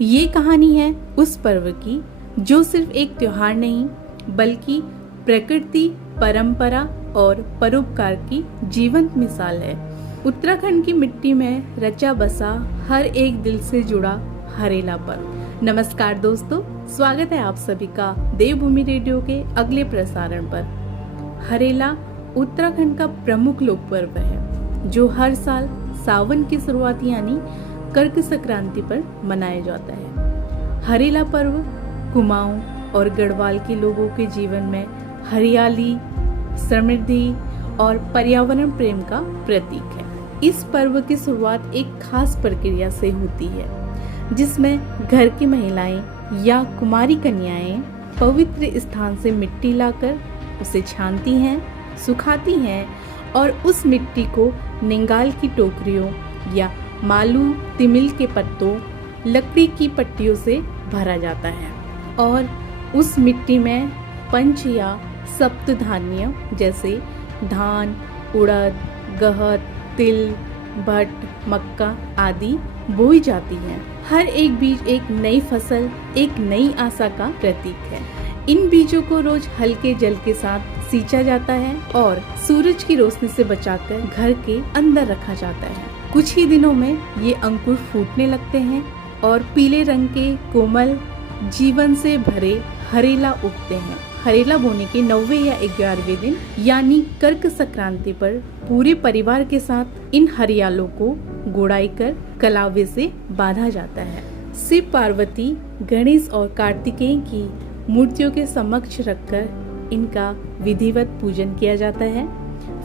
ये कहानी है उस पर्व की जो सिर्फ एक त्योहार नहीं बल्कि प्रकृति, परंपरा और परोपकार की जीवंत मिसाल है। उत्तराखंड की मिट्टी में रचा बसा हर एक दिल से जुड़ा हरेला पर्व। नमस्कार दोस्तों, स्वागत है आप सभी का देवभूमि रेडियो के अगले प्रसारण पर। हरेला उत्तराखंड का प्रमुख लोक पर्व है जो हर साल सावन की शुरुआत यानी कर्क संक्रांति पर मनाया जाता है। हरेला पर्व कुमाऊं और गढ़वाल के लोगों के जीवन में हरियाली, समृद्धि और पर्यावरण प्रेम का प्रतीक है। इस पर्व की शुरुआत एक खास प्रक्रिया से होती है जिसमें घर की महिलाएं या कुमारी कन्याएं पवित्र स्थान से मिट्टी लाकर उसे छानती हैं, सुखाती हैं और उस मिट्टी को निंगाल की टोकरियों या मालू, तिमिल के पत्तों, लकड़ी की पट्टियों से भरा जाता है और उस मिट्टी में पंच या सप्त धान्य जैसे धान, उड़द, गहत, तिल, भट, मक्का आदि बोई जाती हैं। हर एक बीज एक नई फसल, एक नई आशा का प्रतीक है। इन बीजों को रोज हल्के जल के साथ सींचा जाता है और सूरज की रोशनी से बचाकर घर के अंदर रखा जाता है। कुछ ही दिनों में ये अंकुर फूटने लगते हैं और पीले रंग के कोमल जीवन से भरे हरेला उगते हैं। हरेला बोने के 9वें या 11वें दिन यानी कर्क संक्रांति पर पूरे परिवार के साथ इन हरियालों को गुड़ाई कर कलावे से बांधा जाता है। शिव, पार्वती, गणेश और कार्तिकेय की मूर्तियों के समक्ष रखकर इनका विधिवत पूजन किया जाता है।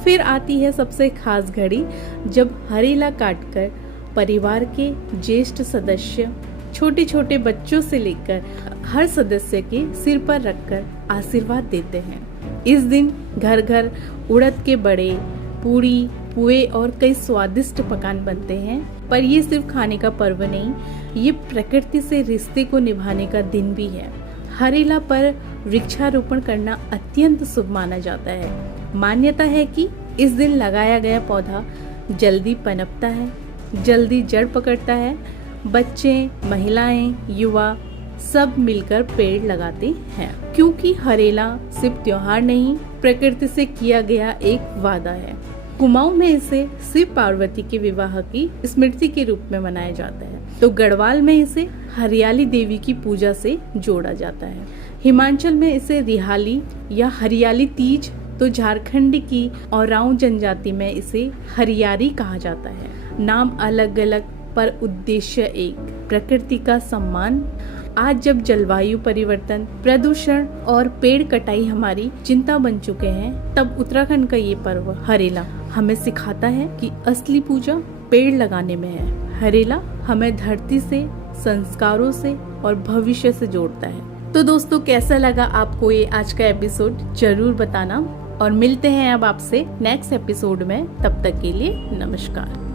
फिर आती है सबसे खास घड़ी जब हरेला काटकर परिवार के ज्येष्ठ सदस्य छोटे छोटे बच्चों से लेकर हर सदस्य के सिर पर रखकर आशीर्वाद देते हैं। इस दिन घर घर उड़द के बड़े, पूरी, पुए और कई स्वादिष्ट पकवान बनते हैं। पर ये सिर्फ खाने का पर्व नहीं, ये प्रकृति से रिश्ते को निभाने का दिन भी है। हरेला पर वृक्षारोपण करना अत्यंत शुभ माना जाता है। मान्यता है कि इस दिन लगाया गया पौधा जल्दी पनपता है, जल्दी जड़ पकड़ता है। बच्चे, महिलाएं, युवा सब मिलकर पेड़ लगाते हैं क्योंकि हरेला सिर्फ त्योहार नहीं, प्रकृति से किया गया एक वादा है। कुमाऊं में इसे शिव पार्वती के विवाह की स्मृति के रूप में मनाया जाता है, तो गढ़वाल में इसे हरियाली देवी की पूजा से जोड़ा जाता है। हिमाचल में इसे रिहाली या हरियाली तीज, तो झारखंड की औरांव जनजाति में इसे हरियारी कहा जाता है। नाम अलग अलग पर उद्देश्य एक, प्रकृति का सम्मान। आज जब जलवायु परिवर्तन, प्रदूषण और पेड़ कटाई हमारी चिंता बन चुके हैं, तब उत्तराखंड का ये पर्व हरेला हमें सिखाता है कि असली पूजा पेड़ लगाने में है। हरेला हमें धरती से, संस्कारों से और भविष्य से जोड़ता है। तो दोस्तों, कैसा लगा आपको ये आज का एपिसोड जरूर बताना और मिलते हैं अब आपसे नेक्स्ट एपिसोड में। तब तक के लिए नमस्कार।